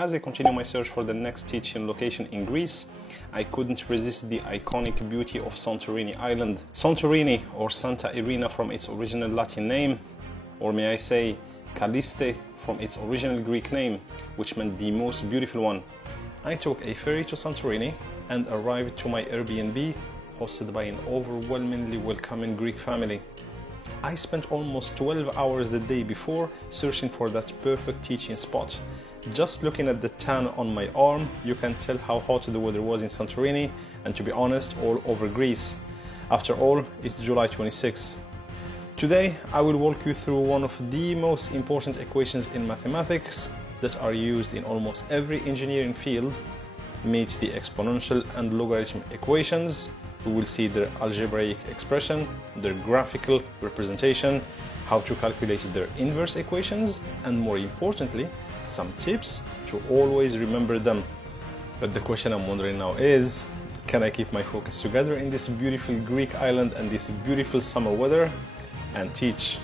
As I continue my search for the next teaching location in Greece, I couldn't resist the iconic beauty of Santorini Island. Santorini, or Santa Irina from its original Latin name, or may I say Calliste from its original Greek name, which meant the most beautiful one. I took a ferry to Santorini and arrived to my Airbnb, hosted by an overwhelmingly welcoming Greek family. I spent almost 12 hours the day before searching for that perfect teaching spot. Just looking at the tan on my arm, you can tell how hot the weather was in Santorini, and to be honest, all over Greece. After all, it's July 26. Today, I will walk you through one of the most important equations in mathematics that are used in almost every engineering field. Meet the exponential and logarithm equations. We will see their algebraic expression, their graphical representation, how to calculate their inverse equations, and more importantly, some tips to always remember them. But the question I'm wondering now is, can I keep my focus together in this beautiful Greek island and this beautiful summer weather and teach?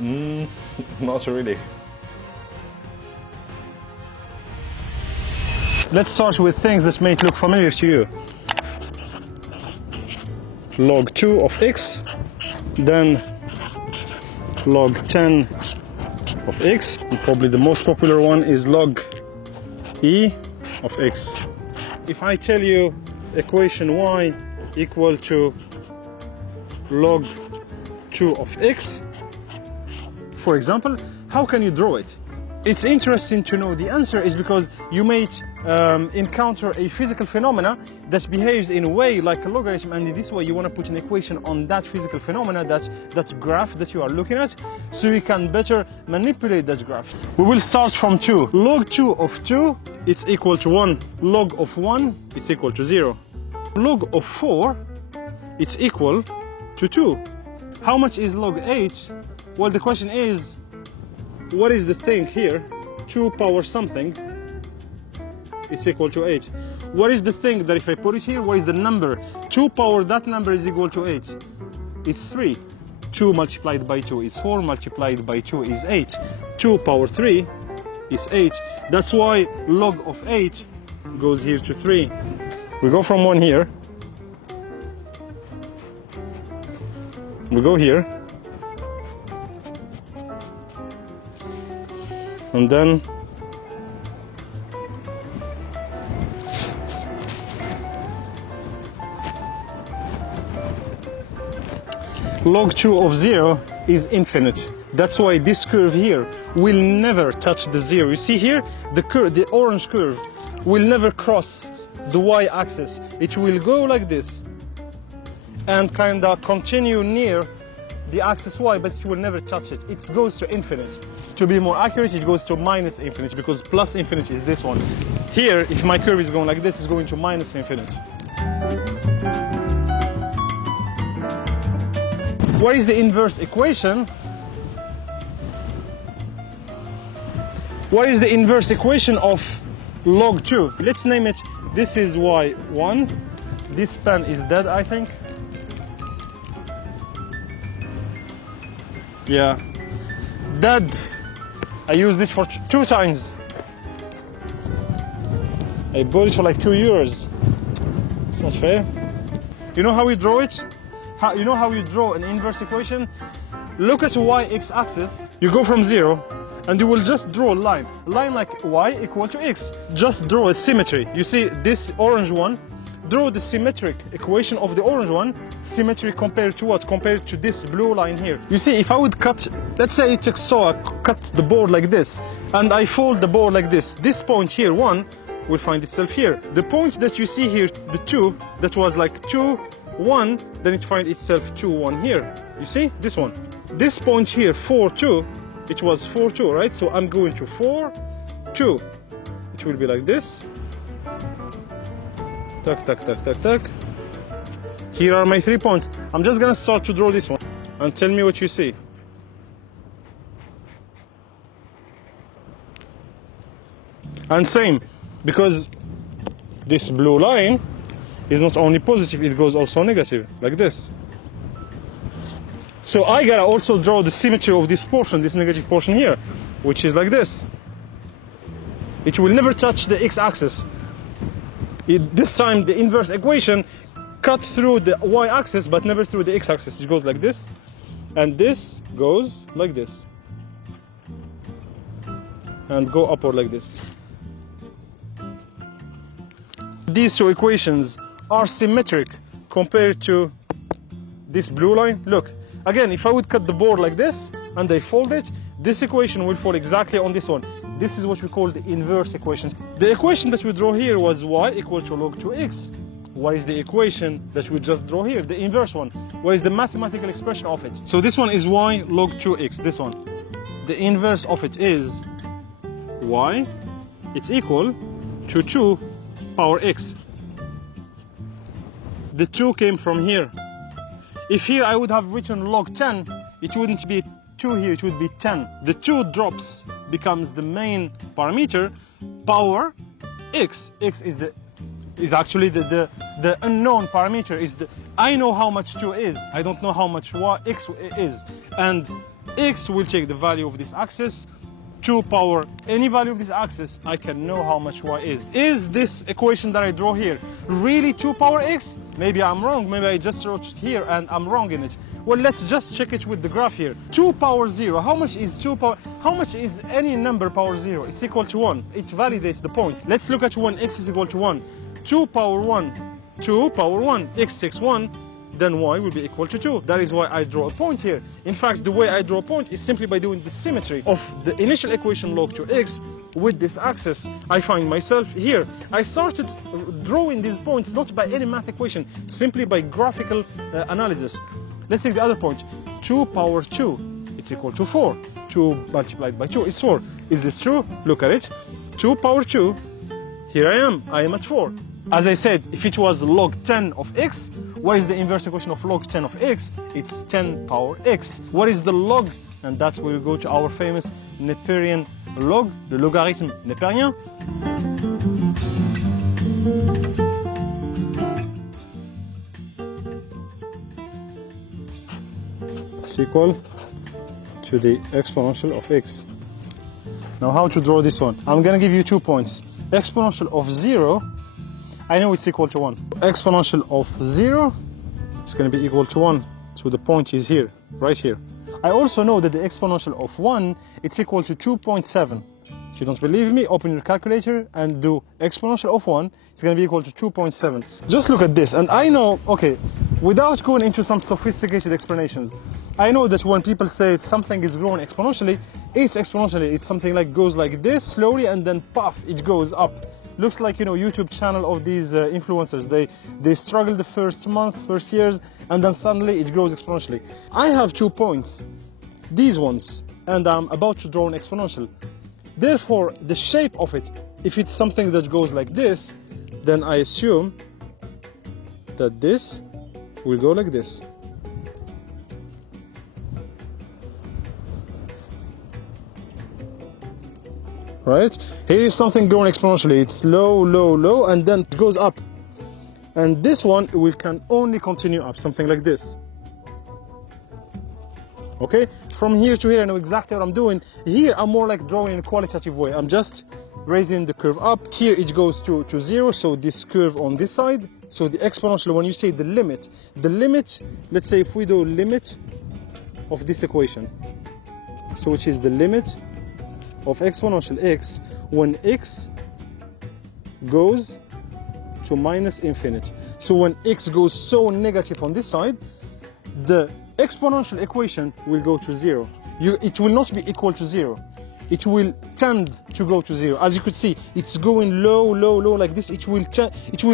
Not really. Let's start with things that may look familiar to you. Log 2 of x, then log 10 of x, and probably the most popular one is log e of x. If I tell you equation y equal to log 2 of x, for example, how can you draw it? It's interesting to know the answer is because you may encounter a physical phenomena that behaves in a way like a logarithm, and in this way you want to put an equation on that physical phenomena, that graph that you are looking at, so you can better manipulate that graph. We will start from 2. Log 2 of 2 is equal to 1. Log of 1 is equal to 0. Log of 4 is equal to 2. How much is log 8? Well, the question is, what is the thing here? 2 power something, it's equal to 8. What is the thing that if I put it here, what is the number? 2 power that number is equal to 8. It's 3. 2 multiplied by 2 is 4, multiplied by 2 is 8. 2 power 3 is 8. That's why log of 8 goes here to 3. We go from 1 here. We go here. And then log 2 of 0 is infinite. That's why this curve here will never touch the 0. You see here, the curve, the orange curve, will never cross the y-axis. It will go like this and kind of continue near the axis y, but it will never touch it. It goes to infinite. To be more accurate, it goes to minus infinite, because plus infinite is this one. Here, if my curve is going like this, it's going to minus infinite. What is the inverse equation? What is the inverse equation of log 2? Let's name it. This is y1. This pen is dead, I think. Yeah, dead. I used it for 2 times. I bought it for like €2. It's not fair. You know how we draw it? You know how you draw an inverse equation? Look at the y-x-axis. You go from 0, and you will just draw a line. A line like y equal to x. Just draw a symmetry. You see this orange one? Draw the symmetric equation of the orange one. Symmetry compared to what? Compared to this blue line here. You see, if I would cut, let's say I took saw, cut the board like this, and I fold the board like this. This point here, 1, will find itself here. The point that you see here, the 2, that was like 2, 1, then it finds itself 2, 1 here. You see, this one. This point here, 4, 2, it was 4, 2, right? So I'm going to 4, 2. It will be like this. Tuck, tuck, tuck, tuck, tuck. Here are my 3 points. I'm just gonna start to draw this one and tell me what you see. And same, because this blue line is not only positive, it goes also negative, like this. So I gotta also draw the symmetry of this portion, this negative portion here, which is like this. It will never touch the x-axis. This time the inverse equation cuts through the y-axis but never through the x-axis. It goes like this, and this goes like this, and go upward like this. These two equations are symmetric compared to this blue line. Look, again, if I would cut the board like this and I fold it, this equation will fall exactly on this one. This is what we call the inverse equation. The equation that we draw here was y equal to log 2x. What is the equation that we just draw here? The inverse one. What is the mathematical expression of it? So this one is y log 2x, this one. The inverse of it is y, it's equal to 2 power x. The 2 came from here. If here I would have written log 10, it wouldn't be 2 here, it would be 10. The 2 drops, becomes the main parameter, power x. X is actually the unknown parameter. I know how much 2 is, I don't know how much x is. And x will take the value of this axis, 2 power any value of this axis, I can know how much y is. Is this equation that I draw here really 2 power x? Maybe I'm wrong, maybe I just wrote it here and I'm wrong in it. Well, let's just check it with the graph here. 2 power 0, how much is 2 power, how much is any number power 0? It's equal to 1, it validates the point. Let's look at when x is equal to 1. 2 power 1, 2 power 1, x takes 1, then y will be equal to 2. That is why I draw a point here. In fact, the way I draw a point is simply by doing the symmetry of the initial equation log 2x with this axis. I find myself here. I started drawing these points not by any math equation, simply by graphical analysis. Let's take the other point. 2 power 2, it's equal to 4. 2 multiplied by 2 is 4. Is this true? Look at it. 2 power 2, here I am at 4. As I said, if it was log 10 of x, what is the inverse equation of log 10 of x? It's 10 power x. What is the log? And that's where we go to our famous Neperian log, the logarithme Nepérien. It's equal to the exponential of x. Now how to draw this one? I'm gonna give you 2 points. Exponential of 0, I know it's equal to 1. Exponential of 0 is going to be equal to 1. So the point is here, right here. I also know that the exponential of 1, it's equal to 2.7. If you don't believe me, open your calculator and do exponential of 1. It's going to be equal to 2.7. Just look at this. And I know, okay, without going into some sophisticated explanations, I know that when people say something is growing exponentially, it's exponentially. It's something like goes like this slowly and then puff, it goes up. Looks like, you know, YouTube channel of these influencers. They struggle the first month, first years, and then suddenly it grows exponentially. I have 2 points, these ones, and I'm about to draw an exponential. Therefore, the shape of it, if it's something that goes like this, then I assume that this will go like this. Right? Here is something growing exponentially. It's low, low, low, and then it goes up. And this one can only continue up, something like this. Okay? From here to here, I know exactly what I'm doing. Here, I'm more like drawing in a qualitative way. I'm just raising the curve up. Here, it goes to 0, so this curve on this side. So the exponential, when you say the limit, let's say if we do limit of this equation, so which is the limit of exponential x when x goes to minus infinity. So when x goes so negative on this side, the exponential equation will go to 0. It will not be equal to 0. It will tend to go to 0. As you could see, it's going low, low, low like this. It will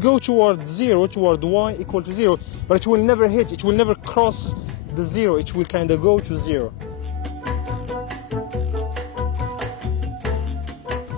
go toward 0, toward y equal to 0, but it will never hit, it will never cross the 0. It will kind of go to 0.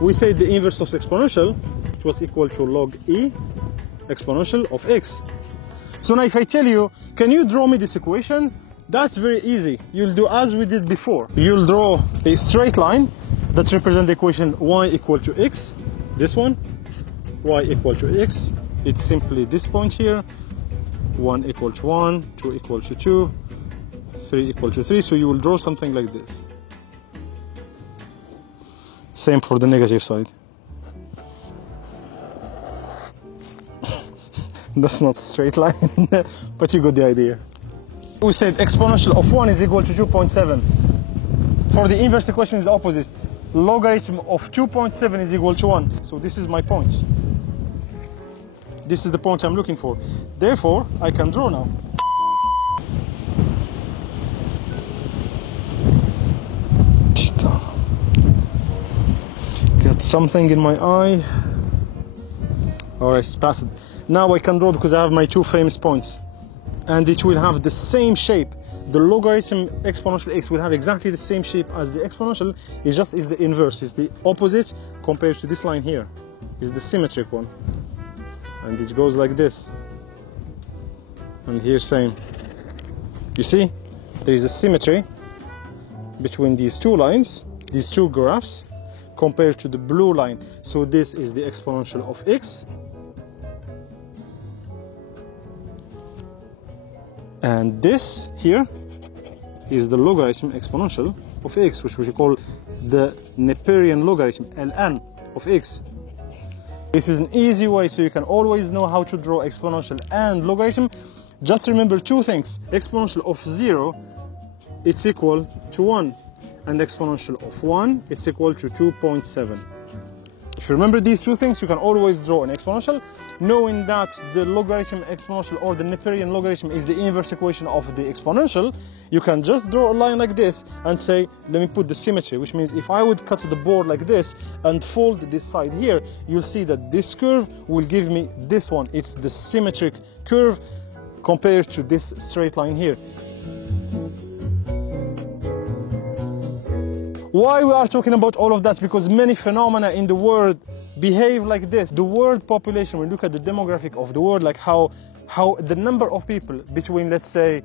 We say the inverse of exponential, it was equal to log e exponential of x. So now if I tell you, can you draw me this equation? That's very easy. You'll do as we did before. You'll draw a straight line that represents the equation y equal to x. This one, y equal to x. It's simply this point here. 1 equal to 1, 2 equal to 2, 3 equal to 3. So you will draw something like this. Same for the negative side. That's not straight line, but you got the idea. We said exponential of 1 is equal to 2.7. For the inverse equation is opposite. Logarithm of 2.7 is equal to 1. So this is my point. This is the point I'm looking for. Therefore, I can draw now. Got something in my eye. Alright, pass it. Now I can draw because I have my two famous points. And it will have the same shape. The logarithm exponential x will have exactly the same shape as the exponential. It just is the inverse, is the opposite compared to this line here. Is the symmetric one. And it goes like this. And here same. You see? There is a symmetry between these two lines, these two graphs, compared to the blue line. So this is the exponential of x. And this here is the logarithm exponential of x, which we call the Neperian logarithm, ln of x. This is an easy way so you can always know how to draw exponential and logarithm. Just remember two things. Exponential of 0, it's equal to 1. And exponential of 1, it's equal to 2.7. If you remember these two things, you can always draw an exponential. Knowing that the logarithm exponential or the Neperian logarithm is the inverse equation of the exponential, you can just draw a line like this and say, let me put the symmetry, which means if I would cut the board like this and fold this side here, you'll see that this curve will give me this one. It's the symmetric curve compared to this straight line here. Why we are talking about all of that? Because many phenomena in the world behave like this. The world population, when you look at the demographic of the world, like how the number of people between, let's say,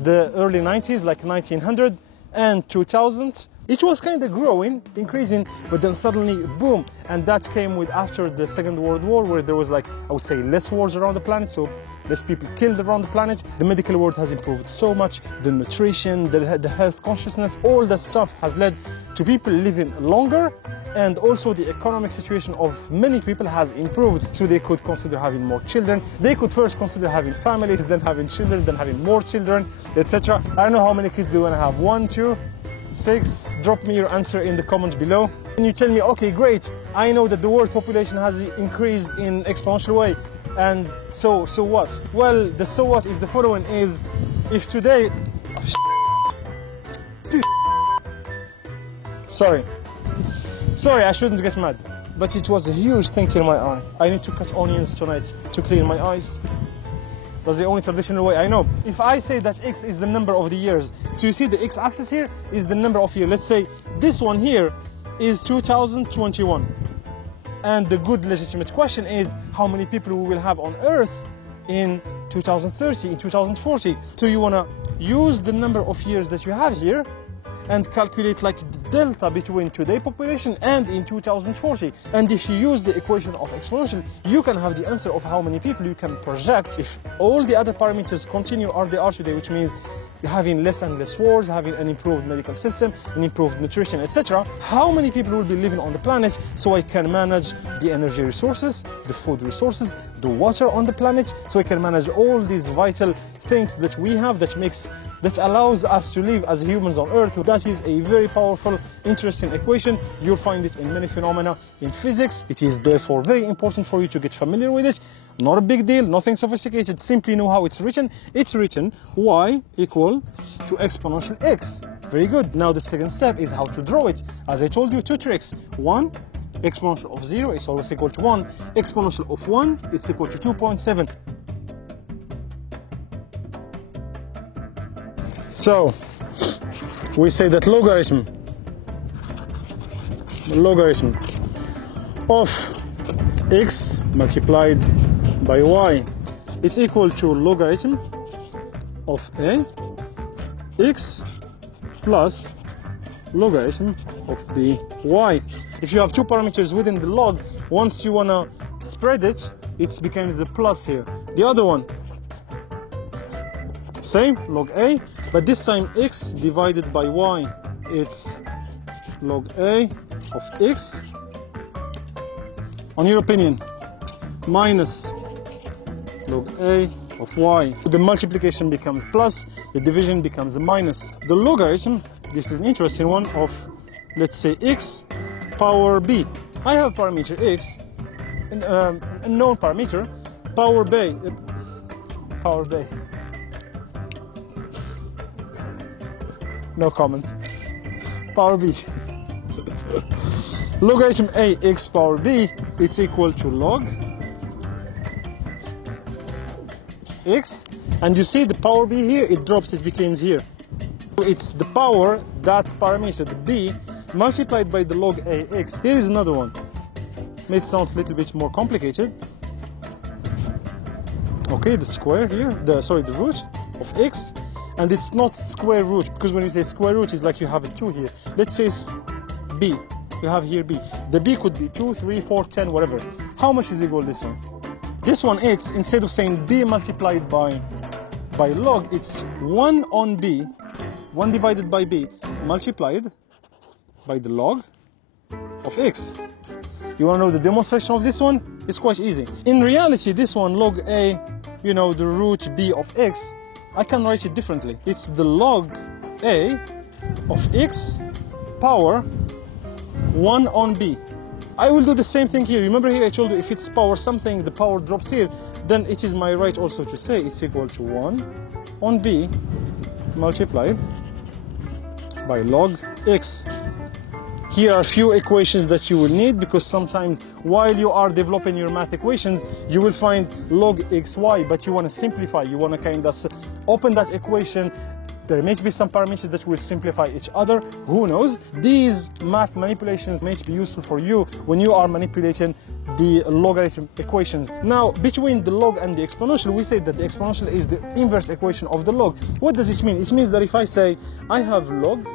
the early 90s, like 1900 and 2000, it was kind of growing, increasing, but then suddenly, boom, and that came with after the Second World War, where there was, like, I would say, less wars around the planet, so less people killed around the planet. The medical world has improved so much. The nutrition, the health consciousness, all that stuff has led to people living longer, and also the economic situation of many people has improved, so they could consider having more children. They could first consider having families, then having children, then having more children, etc. I don't know how many kids do you want to have. 1, 2, 6? Drop me your answer in the comment below. And you tell me, okay, great, I know that the world population has increased in exponential way, and so what? Well, the so what is the following: is if today, sorry, I shouldn't get mad, but it was a huge thing in my eye. I need to cut onions tonight to clean my eyes. That's the only traditional way I know. If I say that x is the number of the years, so you see the x-axis here is the number of years. Let's say this one here is 2021. And the good legitimate question is how many people we will have on Earth in 2030, in 2040. So you want to use the number of years that you have here and calculate like the delta between today's population and in 2040. And if you use the equation of exponential, you can have the answer of how many people you can project if all the other parameters continue as they are today, which means having less and less wars, having an improved medical system, an improved nutrition, etc. How many people will be living on the planet so I can manage the energy resources, the food resources, the water on the planet, so I can manage all these vital things that we have that allows us to live as humans on Earth. That is a very powerful, interesting equation. You'll find it in many phenomena in physics. It is therefore very important for you to get familiar with it. Not a big deal, nothing sophisticated, simply know how it's written. It's written y equal to exponential x. Very good. Now the second step is how to draw it. As I told you, two tricks. One, exponential of 0 is always equal to 1. Exponential of 1 is equal to 2.7. So we say that logarithm of x multiplied by y is equal to logarithm of a x plus logarithm of b y. If you have two parameters within the log, once you want to spread it, it becomes the plus here. The other one, same, log a, but this time x divided by y, it's log a of x, on your opinion, minus log A of y. The multiplication becomes plus, the division becomes a minus. The logarithm, this is an interesting one, of, let's say, x power b. I have parameter x, a known parameter, power b. No comment. Power b. Logarithm a x power b, it's equal to log x, and you see the power b here, it drops, it becomes here. It's the power, that parameter, the b, multiplied by the log ax. Here is another one. It sounds a little bit more complicated. Okay, the square here, the root of x, and it's not square root, because when you say square root, it's like you have a 2 here. Let's say it's b, you have here b. The b could be 2, 3, 4, 10, whatever. How much is equal this one? This one, it's, instead of saying b multiplied by log, it's 1 on b, 1 divided by b, multiplied by the log of x. You want to know the demonstration of this one? It's quite easy. In reality, this one, log a, you know, the root b of x, I can write it differently. It's the log a of x power 1 on b. I will do the same thing here. Remember here I told you if it's power something, the power drops here, then it is my right also to say it's equal to 1 on b multiplied by log x. Here are a few equations that you will need, because sometimes while you are developing your math equations, you will find log xy, but you want to simplify, you want to kind of open that equation. There may be some parameters that will simplify each other, who knows. These math manipulations may be useful for you when you are manipulating the logarithm equations. Now, between the log and the exponential, we say that the exponential is the inverse equation of the log. What does it mean? It means that if I say I have log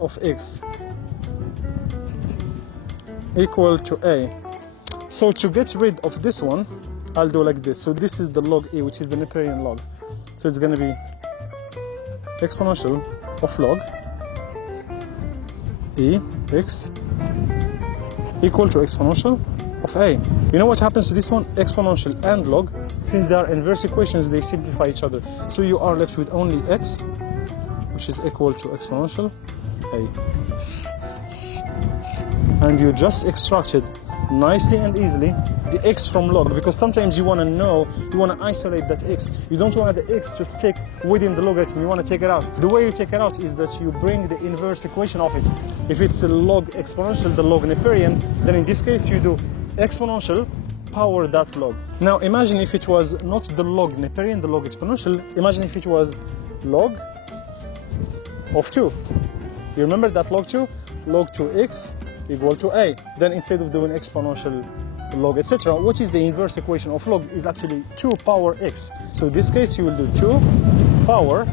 of x equal to a, so to get rid of this one, I'll do like this. So this is the log a, which is the Neperian log. So it's going to be exponential of log e x equal to exponential of a. You know what happens to this one? Exponential and log, since they are inverse equations, they simplify each other. So you are left with only x, which is equal to exponential a. And you just extracted nicely and easily the x from log, because sometimes you want to know, you want to isolate that x. You don't want the x to stick within the logarithm, you want to take it out. The way you take it out is that you bring the inverse equation of it. If it's a log exponential, the log Neperian, then in this case you do exponential power that log. Now imagine if it was not the log Neperian, the log exponential, imagine if it was log of 2. You remember that log 2? Log 2x equal to a. Then instead of doing exponential log etc., what is the inverse equation of log is actually 2 power x. So in this case you will do 2 power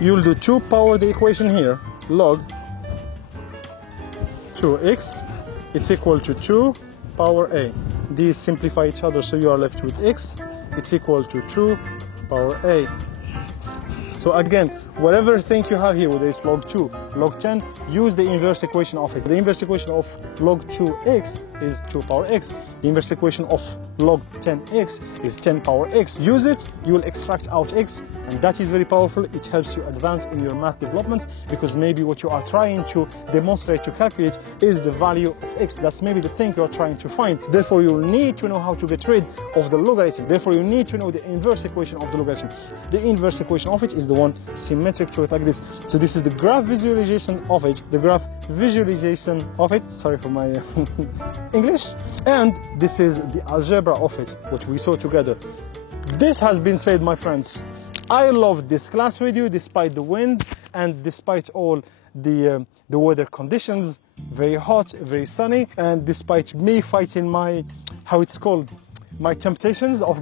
you'll do 2 power the equation here, log 2x, it's equal to 2 power a. These simplify each other, so you are left with x, it's equal to 2 power a. So again, whatever thing you have here, whether it's log 2, log 10, use the inverse equation of x. The inverse equation of log 2x is 2 power x. The inverse equation of log 10x is 10 power x. Use it, you will extract out x, and that is very powerful. It helps you advance in your math developments, because maybe what you are trying to demonstrate, to calculate, is the value of x. That's maybe the thing you are trying to find. Therefore, you will need to know how to get rid of the logarithm. Therefore, you need to know the inverse equation of the logarithm. The inverse equation of it is the one symmetric to it, like this. So this is the graph visualization of it, sorry for my English, and this is the algebra of it, which we saw together. This has been said, my friends. I loved this class with you, despite the wind and despite all the weather conditions, very hot, very sunny, and despite me fighting my, my temptations of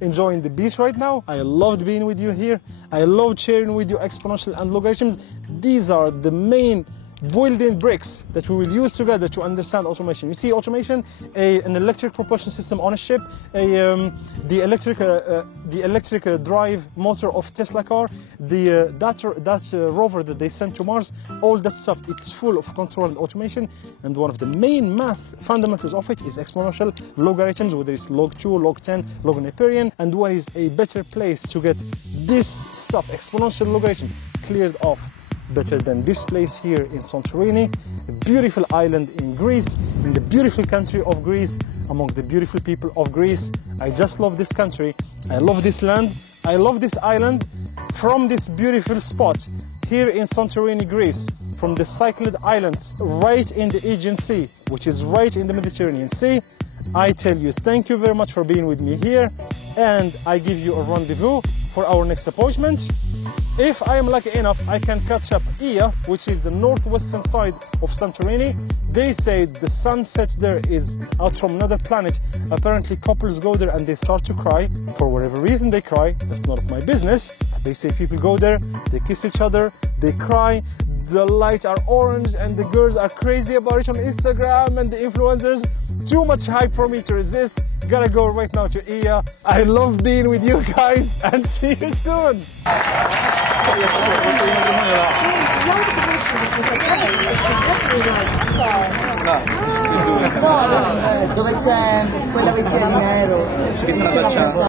enjoying the beach right now. I loved being with you here. I loved sharing with you exponential and logarithms. These are the main building bricks that we will use together to understand automation. You see automation, an electric propulsion system on a ship, the electric drive motor of Tesla car, that rover that they sent to Mars, all that stuff, it's full of control and automation. And one of the main math fundamentals of it is exponential logarithms, whether it's log 2, log 10, log Neperian. And what is a better place to get this stuff, exponential logarithm, cleared off better than this place here in Santorini, a beautiful island in Greece, in the beautiful country of Greece, among the beautiful people of Greece. I just love this country, I love this land, I love this island. From this beautiful spot here in Santorini, Greece, from the Cyclad Islands, right in the Aegean Sea, which is right in the Mediterranean Sea, I tell you thank you very much for being with me here, and I give you a rendezvous for our next appointment. If I am lucky enough, I can catch up Oia, which is the northwestern side of Santorini. They say the sunset there is out from another planet. Apparently couples go there and they start to cry. For whatever reason they cry, that's none of my business. But they say people go there, they kiss each other, they cry, the lights are orange and the girls are crazy about it on Instagram and the influencers. Too much hype for me to resist. Gotta go right now to Oia. I love being with you guys and see you soon. Dove c'è quella vestita di nero?